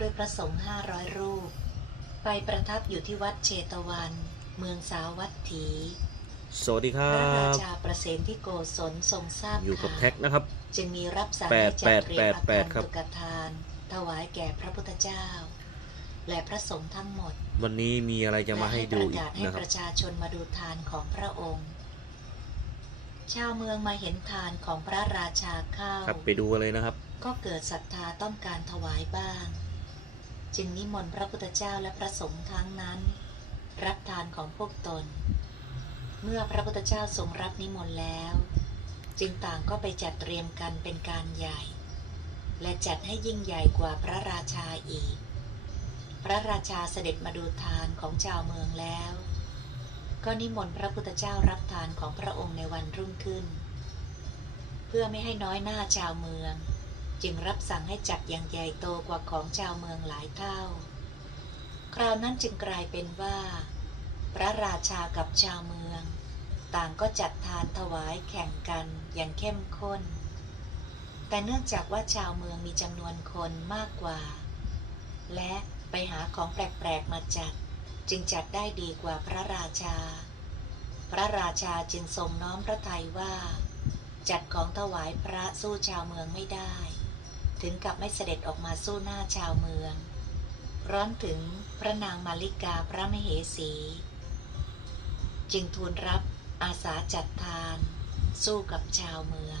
ด้วยพระสงฆ์ห้าร้อยรูป ไปประทับอยู่ที่วัดเชตวัน เมืองสาวัตถี สวัสดีคพรัระราบ ชาประเสนที่โกศลทรงทราบอยู่กับข่าวแท็กนะครับ จึงมีรับสั่งแปให้ดจัดแปดเตรียมอาแปคาดรครับ ตุกทาน ถวายแก่พระพุทธเจ้า และพระสงฆ์ทั้งหมด วันนี้มีอะไรจะมาให้ดูและอีประกกาศให้นะคปรับระชาชนมาดูทานของพระองค์ ชาวเมืองมาเห็นทานของพระราชาเข้า ครับไปดูกันเลยนะครับ ก็เกิดศรัทธาต้องการถวายบ้าง จึงนิมนต์พระพุทธเจ้าและพระสงฆ์ทั้งนั้น รับทานของพวกตน เมื่อพระพุทธเจ้าทรงรับนิมนต์แล้ว จึงต่างก็ไปจัดเตรียมกันเป็นการใหญ่ และจัดให้ยิ่งใหญ่กว่าพระราชาอีก พระราชาเสด็จมาดูทานของชาวเมืองแล้ว ก็นิมนต์พระพุทธเจ้ารับทานของพระองค์ในวันรุ่งขึ้น เพื่อไม่ให้น้อยหน้าชาวเมือง จึงรับสั่งให้จัดอย่างใหญ่โตกว่าของชาวเมืองหลายเท่า คราวนั้นจึงกลายเป็นว่า พระราชากับชาวเมือง ต่างก็จัดทานถวายแข่งกันอย่างเข้มข้น แต่เนื่องจากว่าชาวเมืองมีจำนวนคนมากกว่า และไปหาของแปลกๆมาจัด จึงจัดได้ดีกว่าพระราชา พระราชาจึงทรงน้อมพระทัยว่าจัดของถวายพระสู้ชาวเมืองไม่ได้ ถึงกับไม่เสด็จออกมาสู้หน้าชาวเมือง ร้อนถึงพระนางมาริกาพระมเหสี จึงทูลรับอาสาจัดทาน สู้กับชาวเมือง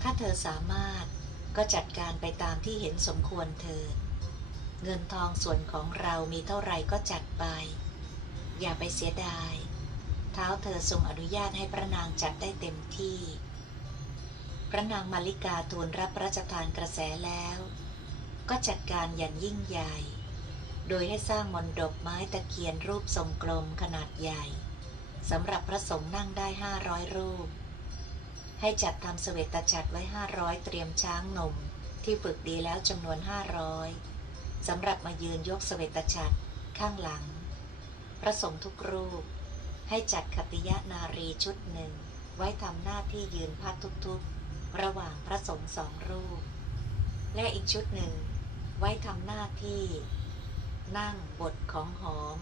ถ้าเธอสามารถก็จัดการไปตามที่เห็นสมควรเธอ เงินทองส่วนของเรามีเท่าไหร่ก็จัดไป อย่าไปเสียดาย เท้าเธอทรงอนุญาตให้พระนางจัดได้เต็มที่ ระนางมาริกาทูลรับพระราชทานกระแสแล้ว ก็จัดการอย่างยิ่งใหญ่ โดยให้สร้างมณฑปไม้ตะเคียนรูปทรงกลมขนาดใหญ่สำหรับพระสงฆ์นั่งได้ห้าร้อยรูป ให้จัดทำเสวตฉัตรไว้ห้าร้อยเตรียมช้างหนุ่มที่ฝึกดีแล้วจำนวนห้าร้อยสำหรับมายืนยกเสวตฉัตรข้างหลัง พระสงฆ์ทุกรูป ให้จัดขติยนารีชุดหนึ่ง ไว้ทำหน้าที่ยืนพัดทุกๆ ระหว่างพระสงฆ์สองรูป และอีกชุดหนึ่งไว้ทำหน้าที่ นั่งบทของหอม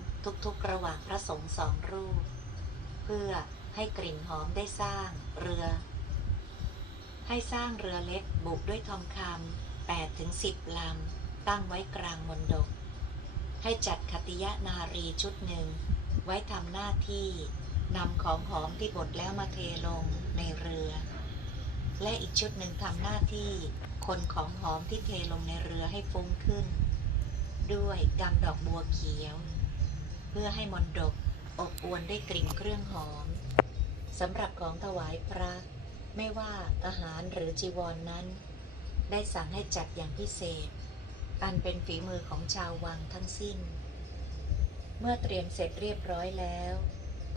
ทุกๆระหว่างพระสงฆ์สองรูป เพื่อให้กลิ่นหอมได้สร้างเรือ ให้สร้างเรือเล็กบุกด้วยทองคำแปดถึงสิบลำตั้งไว้กลางมณฑปให้จัดคติยนารีชุดหนึ่ง ไว้ทำหน้าที่นำของหอมที่บดแล้วมาเทลงในเรือ และอีกชุดหนึ่งทำหน้าที่คนของหอมที่เทลงในเรือให้ฟุ้งขึ้น ด้วยกำดอกบัวเขียว เพื่อให้มนดบอบอวนด้วยกลิ่นเครื่องหอมสำหรับของถวายพระไม่ว่าทหารหรือจีวรนนั้น ได้สั่งให้จัดอย่างพิเศษ อันเป็นฝีมือของชาววังทั้งสิ้น เมื่อเตรียมเสร็จเรียบร้อยแล้ว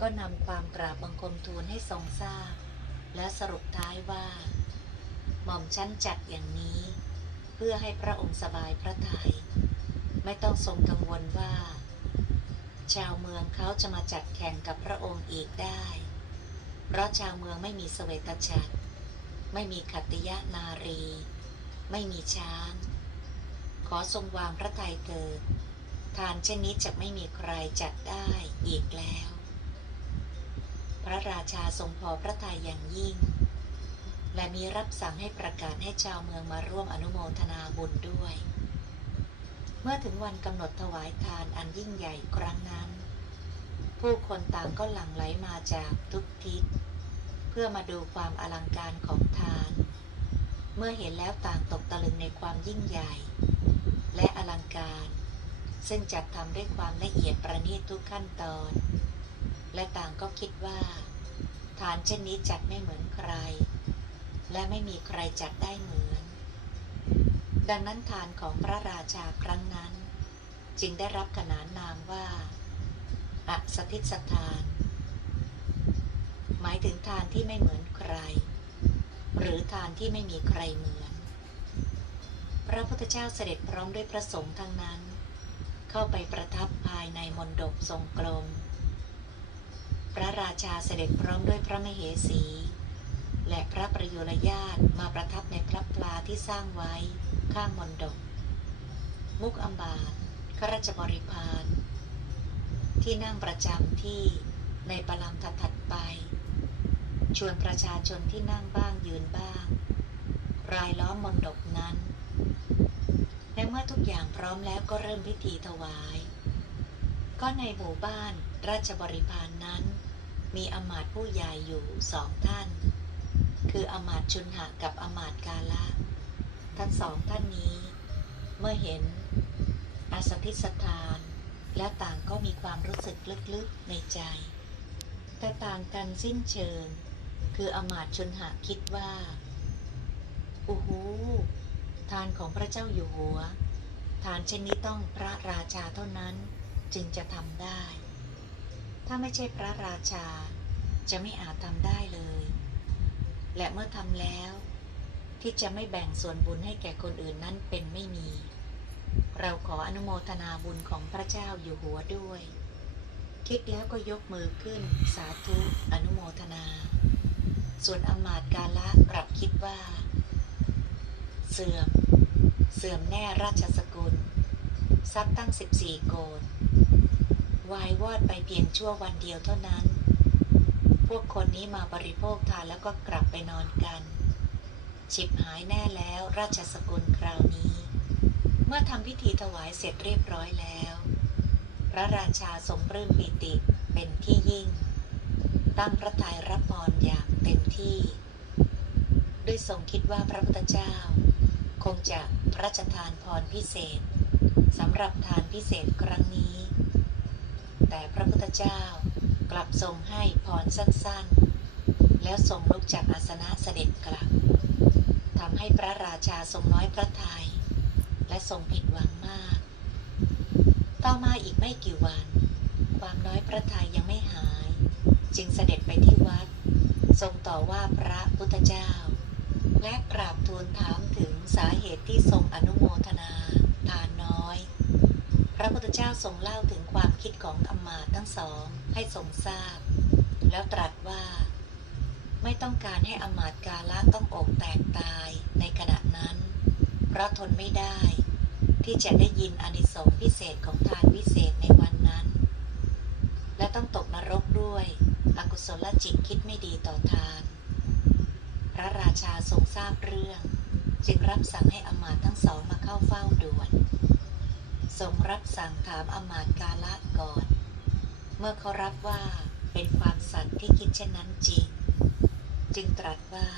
ก็นำความกราบบังคมทูลให้ทรงทราบ และสรุปท้ายว่า หม่อมชั้นจัดอย่างนี้ เพื่อให้พระองค์สบายพระทยัยไม่ต้องทรงกังวลว่า ชาวเมืองเขาจะมาจัดแข่งกับพระองค์อีกได้ เพราะชาวเมืองไม่มีเสวตฉัตรไม่มีขัตติยนารี ไม่มีช้าง ขอทรงวางพระทัยเถิดทานเช่นนี้จะไม่มีใครจัดได้อีกแล้ว พระราชาทรงพอพระทัยอย่างยิ่ง และมีรับสั่งให้ประกาศให้ชาวเมืองมาร่วมอนุโมทนาบุญด้วย เมื่อถึงวันกำหนดถวายทานอันยิ่งใหญ่ครั้งนั้น ผู้คนต่างก็หลั่งไหลมาจากทุกทิศ เพื่อมาดูความอลังการของทาน เมื่อเห็นแล้วต่างตกตะลึงในความยิ่งใหญ่ และอลังการ ซึ่งจัดทำด้วยความละเอียดประณีตทุกขั้นตอน และต่างก็คิดว่า ฐานเช่นนี้จัดไม่เหมือนใคร และไม่มีใครจัดได้เหมือน ดังนั้นฐานของพระราชาครั้งนั้น จึงได้รับขนานนามว่าอัสถิสถาน หมายถึงทานที่ไม่เหมือนใคร หรือทานที่ไม่มีใครเหมือน พระพุทธเจ้าเสด็จพร้อมด้วยพระสงฆ์ทั้งนั้น เข้าไปประทับภายในมณฑปทรงกลม พระราชาเสด็จพร้อมด้วยพระมเหสี และพระประยุรญาตมาประทับในพระปลาที่สร้างไว้ข้างมณฑปมุกอัมบาตข้าราชบริพารที่นั่งประจำที่ในปลังถัดไป ชวนประชาชนที่นั่งบ้างยืนบ้าง รายล้อมมนดบนั้นและเมื่อทุกอย่างพร้อมแล้วก็เริ่มพิธีถวาย ก็ในหมู่บ้านราชบริพารนนั้น มีอมาตผู้ใหญ่อยู่สองท่าน คืออมาตชุนหะกับอมาตกาละ ทั้งสองท่านนี้ เมื่อเห็นอาสติสถาน และต่างก็มีความรู้สึกลึกๆในใจ แต่ต่างกันสิ้นเชิง คืออมาตชุนหะคิดว่าโอ้โหทานของพระเจ้าอยู่หัว ทานเช่นนี้ต้องพระราชาเท่านั้นจึงจะทำได้ ถ้าไม่ใช่พระราชา จะไม่อาจทำได้เลย และเมื่อทำแล้ว ที่จะไม่แบ่งส่วนบุญให้แก่คนอื่นนั้นเป็นไม่มี เราขออนุโมทนาบุญของพระเจ้าอยู่หัวด้วย คิดแล้วก็ยกมือขึ้น สาธุอนุโมทนา ส่วนอมาตย์กาละกลับคิดว่า เสื่อม เสื่อมแน่ราชสกุล ทรัพย์ตั้งสิบสี่โกด วายวอดไปเพียงชั่ววันเดียวเท่านั้น พวกคนนี้มาบริโภคทานแล้วก็กลับไปนอนกัน ฉิบหายแน่แล้วราชสกุลคราวนี้ เมื่อทำพิธีถวายเสร็จเรียบร้อยแล้ว พระราชาทรงปลื้มปิติเป็นที่ยิ่ง ตั้งพระทัยรับพรอย่างเต็มที่ ด้วยทรงคิดว่าพระพุทธเจ้า คงจะพระราชทานพรพิเศษสำหรับทานพิเศษครั้งนี้ แต่พระพุทธเจ้ากลับทรงให้พรสั้นๆ แล้วทรงลุกจากอาสนะเสด็จกลับทำให้พระราชาทรงน้อยพระทยัยและทรงผิดหวังมาก ต่อมาอีกไม่กี่วัน ความน้อยพระทัยยังไม่หาย จึงเสด็จไปที่วัด ทรงต่อว่าพระพุทธเจ้า และกราบทูลถามถึงสาเหตุที่ทรงอนุโมทนาทานน้อย พระพุท ธเจ้าทรงเล่าถึงความคิดของอมาตย์ทั้งสองให้ทรงทราบ แล้วตรัสว่า ไม่ต้องการให้อมาตกาละต้องอกแตกตายในขณะนั้น เพราะทนไม่ได้ ที่จะได้ยินอนิสงส์พิเศษของทานวิเศษในวันนั้น และต้องตกนรกด้วยอกุศลจิตคิดไม่ดีต่อทาน พระราชาทรงทราบเรื่อง จึงรับสั่งให้อมาตทั้งสองมาเข้าเฝ้าด่วน ทรงรับสั่งถามอมาตกาละก่อน เมื่อเขารับว่าเป็นความสัตย์ที่คิดเช่นนั้นจริง จึงตรัสว่า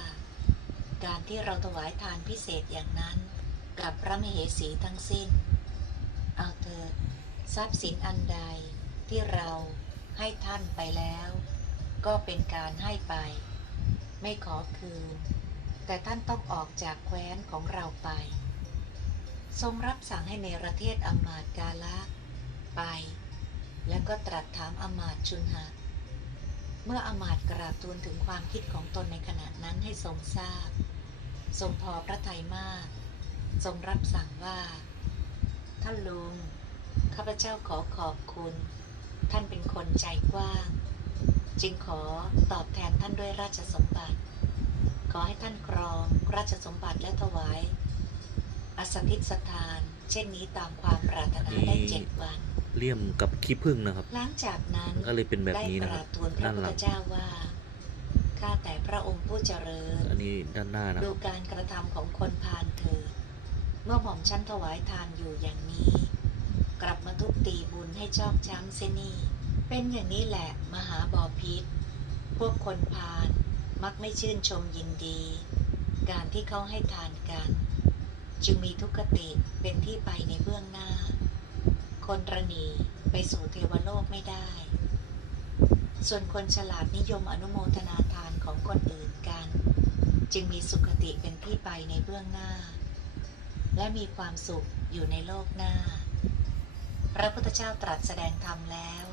การที่เราถวายทานพิเศษอย่างนั้น กับพระมเหสีทั้งสิ้น เอาเถิดทรัพย์สินอันใดที่เราให้ท่านไปแล้ว ก็เป็นการให้ไป ไม่ขอคืน แต่ท่านต้องออกจากแคว้นของเราไป ทรงรับสั่งให้เนประเทศอมาตกาละไป แล้วก็ตรัสถามอมาตชุนหะเมื่ออมาตกราบทูลถึงความคิดของตนในขณะนั้นให้ทรงทราบ ทรงพอพระทัยมาก ทรงรับสั่งว่า ท่านลุงข้าพเจ้าขอขอบคุณ ท่านเป็นคนใจกว้าง จึงขอตอบแทนท่านด้วยราชสมบัติ ขอให้ท่านครองราชสมบัติและถวาย อสถิสถาน เช่นนี้ตามความปรารถนาได้เจ็ดวัน เลี่ยมกับขี้ผึ้งนะครับ หลังจากนั้นก็เลยเป็นแบบได้นี้กนะครารับบทูลพระด้านพุทหลัธงเจ้าว่าข้าแต่พระองค์ผู้เจริญ อันนี้ด้านหน้านะคดูรับการกระทำของคนพาลเถิดเมื่อหม่อมชั้นถวายทานอยู่อย่างนี้ กลับมาทุบตีบุญให้ชอกช้ำเสยนี่ เป็นอย่างนี้แหละมหาบอพิษ พวกคนพาลมักไม่ชื่นชมยินดี การที่เขาให้ทานกัน จึงมีทุกขติเป็นที่ไปในเบื้องหน้า คนระนีไปสู่เทวโลกไม่ได้ ส่วนคนฉลาดนิยมอนุโมทนาทานของคนอื่นกัน จึงมีสุขติเป็นที่ไปในเบื้องหน้า และมีความสุขอยู่ในโลกหน้า พระพุทธเจ้าตรัสแสดงธรรมแล้ว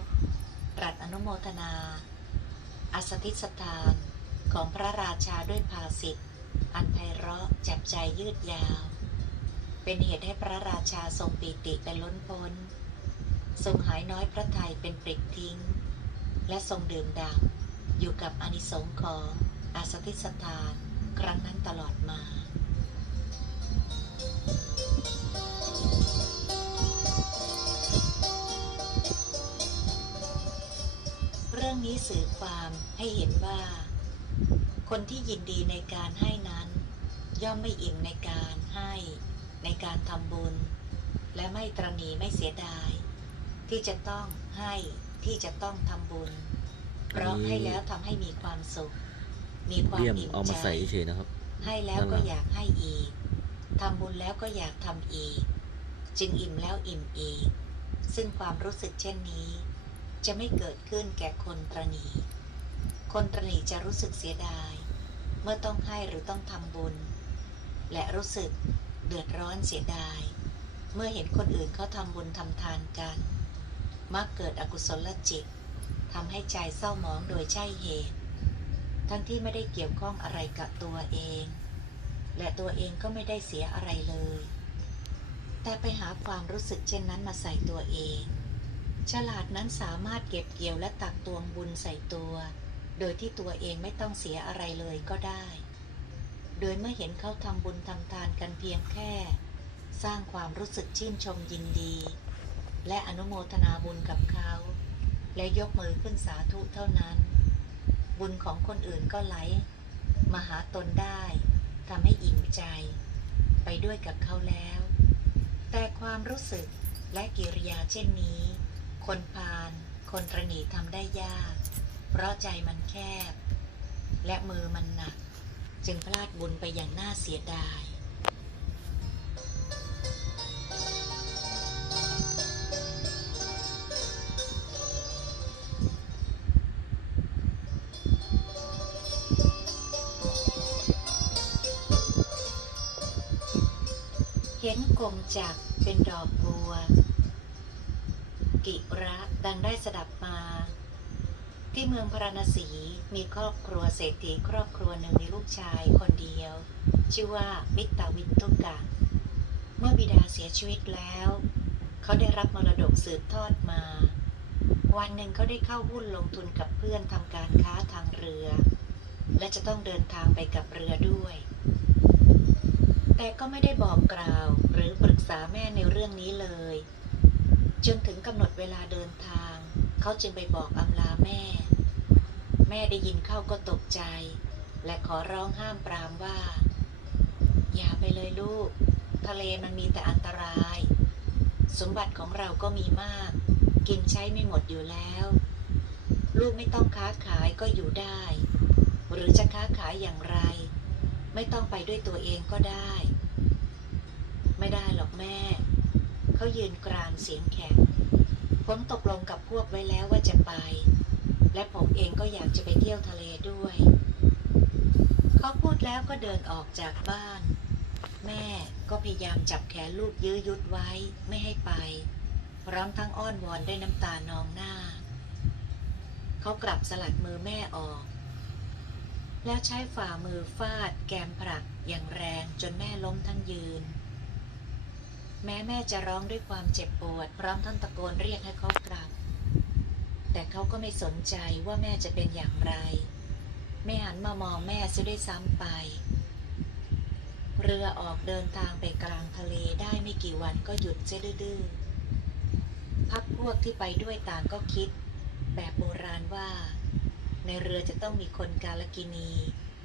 ตรัสอนุโมทนาอัสติสถานของพระราชาด้วยภาสิทธิ์อันไพเราะแจับใจยืดยาว เป็นเหตุให้พระราชาทรงปีติและล้นพ้น ทรงหายน้อยพระทัยเป็นปริกทิ้ง และทรงดื่มด่ำอยู่กับอนิสงค์ของอาสติสถานครั้งนั้นตลอดมาเรื่องนี้สื่อความให้เห็นว่า คนที่ยินดีในการให้นั้น ย่อมไม่อิ่มในการให้ ในการทำบุญ และไม่ตรณีไม่เสียดาย ที่จะต้องให้ที่จะต้องทำบุญ เพราะให้แล้วทำให้มีความสุข มีความเลี่ยมอิ่มเอามาใจใส่เฉยๆนะครับให้แล้วนั่นแหก็ละอยากให้อีกทำบุญแล้วก็อยากทำอีก จึงอิ่มแล้วอิ่มอีก ซึ่งความรู้สึกเช่นนี้ จะไม่เกิดขึ้นแก่คนตรณีคนตรณีจะรู้สึกเสียดาย เมื่อต้องให้หรือต้องทำบุญ และรู้สึก เดือดร้อนเสียดาย เมื่อเห็นคนอื่นเขาทำบุญทำทานกัน มักเกิดอกุศลจิตทำให้ใจเศร้าหมองโดยใช่เหตุ ทั้งที่ไม่ได้เกี่ยวข้องอะไรกับตัวเอง และตัวเองก็ไม่ได้เสียอะไรเลย แต่ไปหาความรู้สึกเช่นนั้นมาใส่ตัวเอง ฉลาดนั้นสามารถเก็บเกี่ยวและตักตวงบุญใส่ตัว โดยที่ตัวเองไม่ต้องเสียอะไรเลยก็ได้ โดยเมื่อเห็นเขาทำบุญทำทานกันเพียงแค่ สร้างความรู้สึกชื่นชมยินดี และอนุโมทนาบุญกับเขา และยกมือขึ้นสาธุเท่านั้น บุญของคนอื่นก็ไหลมาหาตนได้ทำให้อิ่มใจ ไปด้วยกับเขาแล้ว แต่ความรู้สึกและกิริยาเช่นนี้ คนพาลคนตรณีทำได้ยาก เพราะใจมันแคบ และมือมันหนัก จึงพลาดบุญไปอย่างน่าเสียดายเห็นกลมจักเป็นดอกบัว กิระดังได้สดับม ที่เมืองพราณสีมีครอบครัวเศรษฐีครอบครัวหนึ่งมีลูกชายคนเดียว ชื่อว่ามิตตาวินตุกะเมื่อบิดาเสียชีวิตแล้ว เขาได้รับมรดกสืบทอดมา วันหนึ่งเขาได้เข้าหุ้นลงทุนกับเพื่อนทำการค้าทางเรือ และจะต้องเดินทางไปกับเรือด้วย แต่ก็ไม่ได้บอกกล่าวหรือปรึกษาแม่ในเรื่องนี้เลย จนถึงกำหนดเวลาเดินทาง เขาจึงไปบอกอำลาแม่ แม่ได้ยินเข้าก็ตกใจ และขอร้องห้ามปรามว่า อย่าไปเลยลูก ทะเลมันมีแต่อันตราย สมบัติของเราก็มีมาก กินใช้ไม่หมดอยู่แล้ว ลูกไม่ต้องค้าขายก็อยู่ได้ หรือจะค้าขายอย่างไร ไม่ต้องไปด้วยตัวเองก็ได้ ไม่ได้หรอกแม่ เขายืนกรานเสียงแข็งผมตกลงกับพวกไว้แล้วว่าจะไป และผมเองก็อยากจะไปเที่ยวทะเลด้วย เขาพูดแล้วก็เดินออกจากบ้าน แม่ก็พยายามจับแขนลูกยื้อยุดไว้ไม่ให้ไป พร้อมทั้งอ้อนวอนด้วยน้ำตานองหน้า เขากลับสลัดมือแม่ออก แล้วใช้ฝ่ามือฟาดแกมผลักอย่างแรงจนแม่ล้มทั้งยืน แม้แม่จะร้องด้วยความเจ็บปวด พร้อมทั้งตะโกนเรียกให้เขากลับ แต่เขาก็ไม่สนใจว่าแม่จะเป็นอย่างไร ไม่หันมามองแม่ซะด้วยซ้ำไป เรือออกเดินทางไปกลางทะเลได้ไม่กี่วันก็หยุดเสียดื้อๆพักพวกที่ไปด้วยต่างก็คิด แบบโบราณว่า ในเรือจะต้องมีคนกาลกินี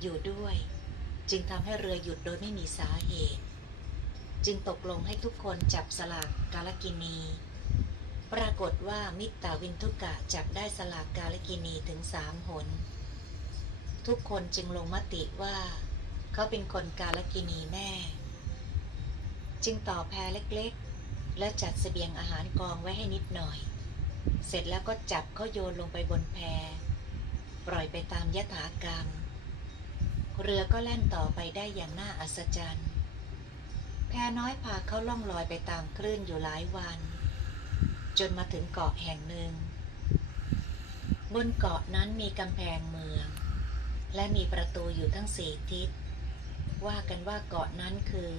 อยู่ด้วย จึงทำให้เรือหยุดโดยไม่มีสาเหตุ จึงตกลงให้ทุกคนจับสลากกาลกินี ปรากฏว่ามิตรตาวินทุกะจับได้สลากกาลกินีถึงสามหน ทุกคนจึงลงมติว่า เขาเป็นคนกาลกินีแน่ จึงต่อแพเล็กๆ และจัดเสบียงอาหารกองไว้ให้นิดหน่อย เสร็จแล้วก็จับเขาโยนลงไปบนแพปล่อยไปตามยถากรรม เรือก็แล่นต่อไปได้อย่างน่าอัศจรรย์ แพน้อยพาเขาล่องลอยไปตามคลื่นอยู่หลายวัน จนมาถึงเกาะแห่งหนึ่ง บนเกาะนั้นมีกำแพงเมือง และมีประตูอยู่ทั้งสี่ทิศ ว่ากันว่าเกาะนั้นคือ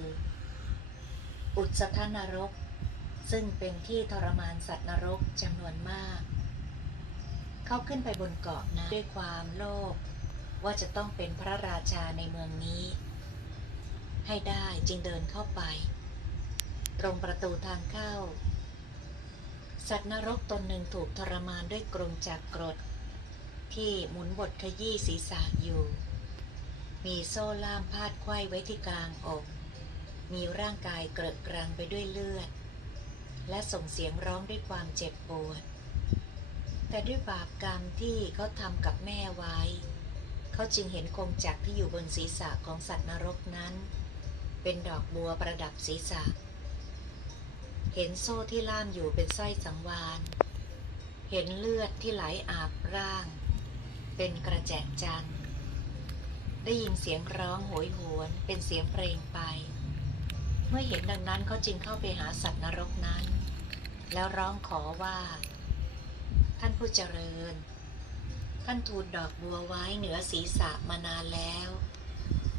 อุตสถานรก ซึ่งเป็นที่ทรมานสัตว์นรกจำนวนมาก เขาขึ้นไปบนเกาะนั้นด้วยความโลภว่าจะต้องเป็นพระราชาในเมืองนี้ ให้ได้จึงเดินเข้าไป ตรงประตูทางเข้า สัตว์นรกตนหนึ่งถูกทรมานด้วยกรงจากกรด ที่หมุนบทขยี้ศีรษะอยู่ มีโซ่ล่ามพาดไขว้ไว้ที่กลางอก มีร่างกายเกลอะกรังไปด้วยเลือด และส่งเสียงร้องด้วยความเจ็บปวด แต่ด้วยบาปกรรมที่เขาทำกับแม่ไว้ เขาจึงเห็นกงจักรที่อยู่บนศีรษะของสัตว์นรกนั้น เป็นดอกบัวประดับศีรษะเเห็นโซ่ที่ล่ามอยู่เป็นสร้อยสังวาน เห็นเลือดที่ไหลอาบร่าง เป็นกระแจกจัน ได้ยินเสียงร้องโหยหวน เป็นเสียงเพลงไป เมื่อเห็นดังนั้นเขาจึงเข้าไปหาสัตว์นรกนั้น แล้วร้องขอว่า ท่านผู้เจริญ ท่านทูลดอกบัวไว้เหนือศีรษะมานานแล้ว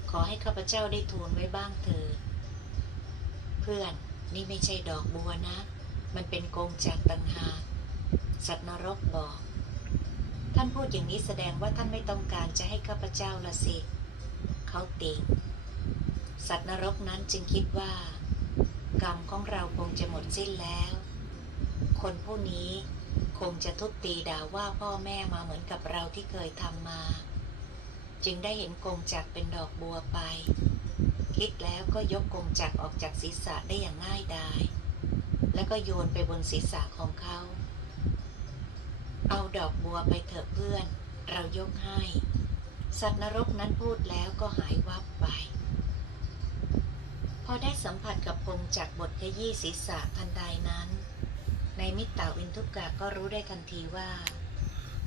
ขอให้ข้าพเจ้าได้ทูลไว้บ้างเถิด เพื่อน นี่ไม่ใช่ดอกบัวนะ มันเป็นกงจากต่างหา สัตว์นรกบอก ท่านพูดอย่างนี้แสดงว่าท่านไม่ต้องการจะให้ข้าพเจ้าละสิ เขาติงสัตว์นรกนั้นจึงคิดว่า กรรมของเราคงจะหมดสิ้นแล้ว คนผู้นี้คงจะทุบตีด่าว่าพ่อแม่มาเหมือนกับเราที่เคยทำมา จึงได้เห็นกงจักรเป็นดอกบัวไป คิดแล้วก็ยกกงจักรออกจากศีรษะได้อย่างง่ายดาย แล้วก็โยนไปบนศีรษะของเขา เอาดอกบัวไปเถอะเพื่อน เรายกให้ สัตว์นรกนั้นพูดแล้วก็หายวับไป พอได้สัมผัสกับกงจักรบทขยี้ศีรษะทันใดนั้น ในมิตรตาวินทุกกะก็รู้ได้ทันทีว่า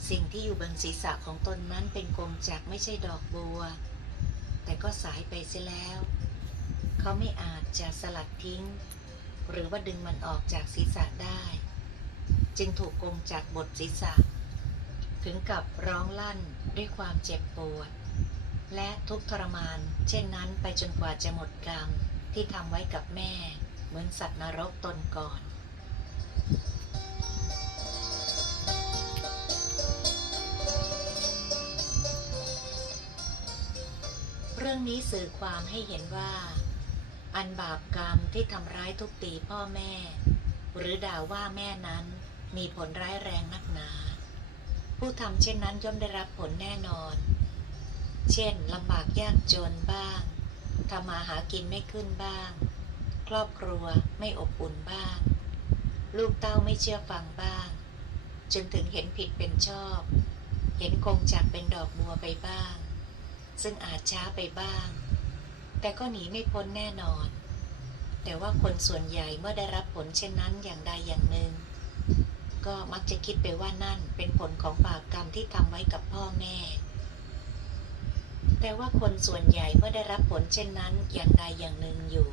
สิ่งที่อยู่บนศีรษะของตนนั้นเป็นกงจักรไม่ใช่ดอกบัว แต่ก็สายไปเสียแล้ว เขาไม่อาจจะสลัดทิ้ง หรือว่าดึงมันออกจากศีรษะได้ จึงถูกกงจักบทศีรษะ ถึงกับร้องลั่นด้วยความเจ็บปวด และทุกทรมาน เช่นนั้นไปจนกว่าจะหมดกรรมที่ทำไว้กับแม่ เหมือนสัตว์นรกตนก่อน รื่องนี้สื่อความให้เห็นว่า อันบาปกรรมที่ทำร้ายทุบตีพ่อแม่ หรือด่าว่าแม่นั้นมีผลร้ายแรงนักหนา ผู้ทำเช่นนั้นย่อมได้รับผลแน่นอน เช่นลำบากยากจนบ้างทำมาหากินไม่ขึ้นบ้าง ครอบครัวไม่อบอุ่นบ้าง ลูกเต้าไม่เชื่อฟังบ้างจึงถึงเห็นผิดเป็นชอบ เห็นคงจักเป็นดอกบัวไปบ้าง ซึ่งอาจช้าไปบ้าง แต่ก็หนีไม่พ้นแน่นอน แต่ว่าคนส่วนใหญ่เมื่อได้รับผลเช่นนั้นอย่างใดอย่างหนึ่ง ก็มักจะคิดไปว่านั่นเป็นผลของบาปกรรมที่ทำไว้กับพ่อแม่ แต่ว่าคนส่วนใหญ่เมื่อได้รับผลเช่นนั้นอย่างใดอย่างหนึ่งอยู่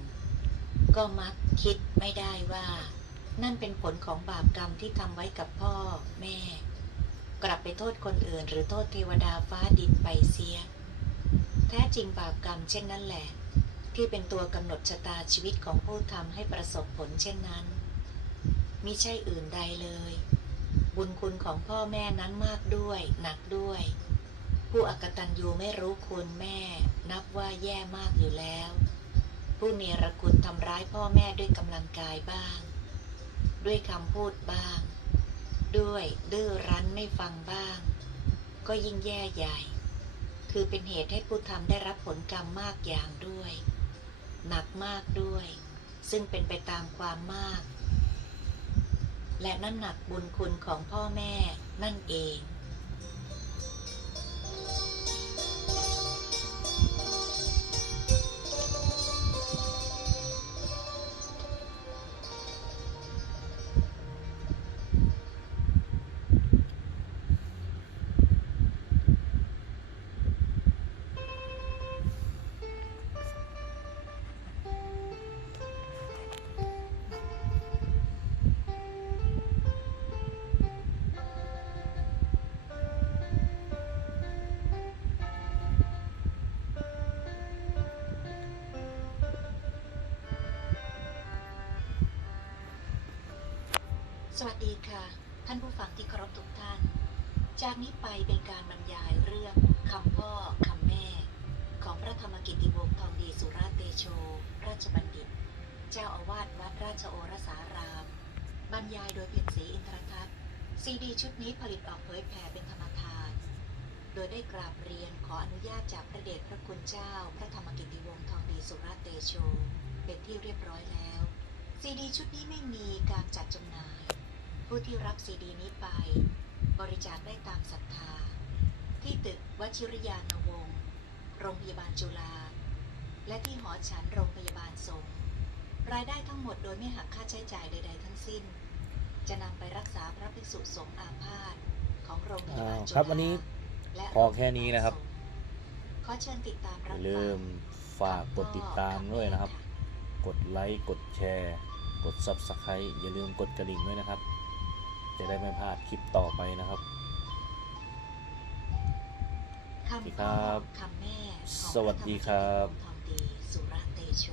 ก็มักคิดไม่ได้ว่า นั่นเป็นผลของบาปกรรมที่ทำไว้กับพ่อแม่ กลับไปโทษคนอื่น หรือโทษเทวดาฟ้าดินไปเสีย ท้จริงบาปกรรมเช่นนั้นแหละ ที่เป็นตัวกำหนดชะตาชีวิตของผู้ทำให้ประสบผลเช่นนั้นมิใช่อื่นใดเลย บุญคุณของพ่อแม่นั้นมากด้วย หนักด้วย ผู้อกตัญญูไม่รู้คุณแม่ นับว่าแย่มากอยู่แล้ว ผู้เนรคุณทำร้ายพ่อแม่ด้วยกำลังกายบ้าง ด้วยคำพูดบ้าง ด้วยดื้อรั้นไม่ฟังบ้าง ก็ยิ่งแย่ใหญ่ คือเป็นเหตุให้ผู้ทำได้รับผลกรรมมากอย่างด้วย หนักมากด้วย ซึ่งเป็นไปตามความมาก และน้ำหนักบุญคุณของพ่อแม่นั่นเอง วัสดีค่ะ ท่านผู้ฟังที่เคารพทุกท่าน จากนี้ไปเป็นการบรรยายเรื่องคำพ่อคำแม่ ของพระธรรมกิติวงศ์ทองดีสุราเตโช ราชบัณฑิต เจ้าอาวาสวัดราชโอรสาราม บรรยายโดยเพียรศรีอินทรทัศน์ซีดีชุดนี้ผลิตออกเผยแผ่เป็นธรรมทาน โดยได้กราบเรียนขออนุญาตจากพระเดชพระคุณเจ้า พระธรรมกิติวงศ์ทองดีสุราเตโช เป็นที่เรียบร้อยแล้วซีดีชุดนี้ไม่มีการจัดจำหน่าย ผู้ที่รับซีดีนี้ไป บริจาคได้ตามศรัทธา ที่ตึกวชิรยานวงศ์โรงพยาบาลจุฬาและที่หอฉันโรงพยาบาลสงฆ์รายได้ทั้งหมดโดยไม่หักค่าใช้จ่ายใด ๆ ทั้งสิ้น จะนำไปรักษาพระภิกษุสงฆ์อาพาธของโรงพยาบาลอ่าจุฬาครับวันนี้และพอแค่นี้นะครับขอเชิญติดตามอรับย่าลืมฟัฝากกดติดตามด้วยนะครับ กดไลค์ กดแชร์ กด Subscribe อย่าลืมกดกระดิ่งด้วยนะครับ จะได้ไม่พลาดคลิปต่อไปนะครับคำครัพ่อบคำแม่ของสวัสดีครับพะธมกิติวงศ์ทองดีสุรเตโช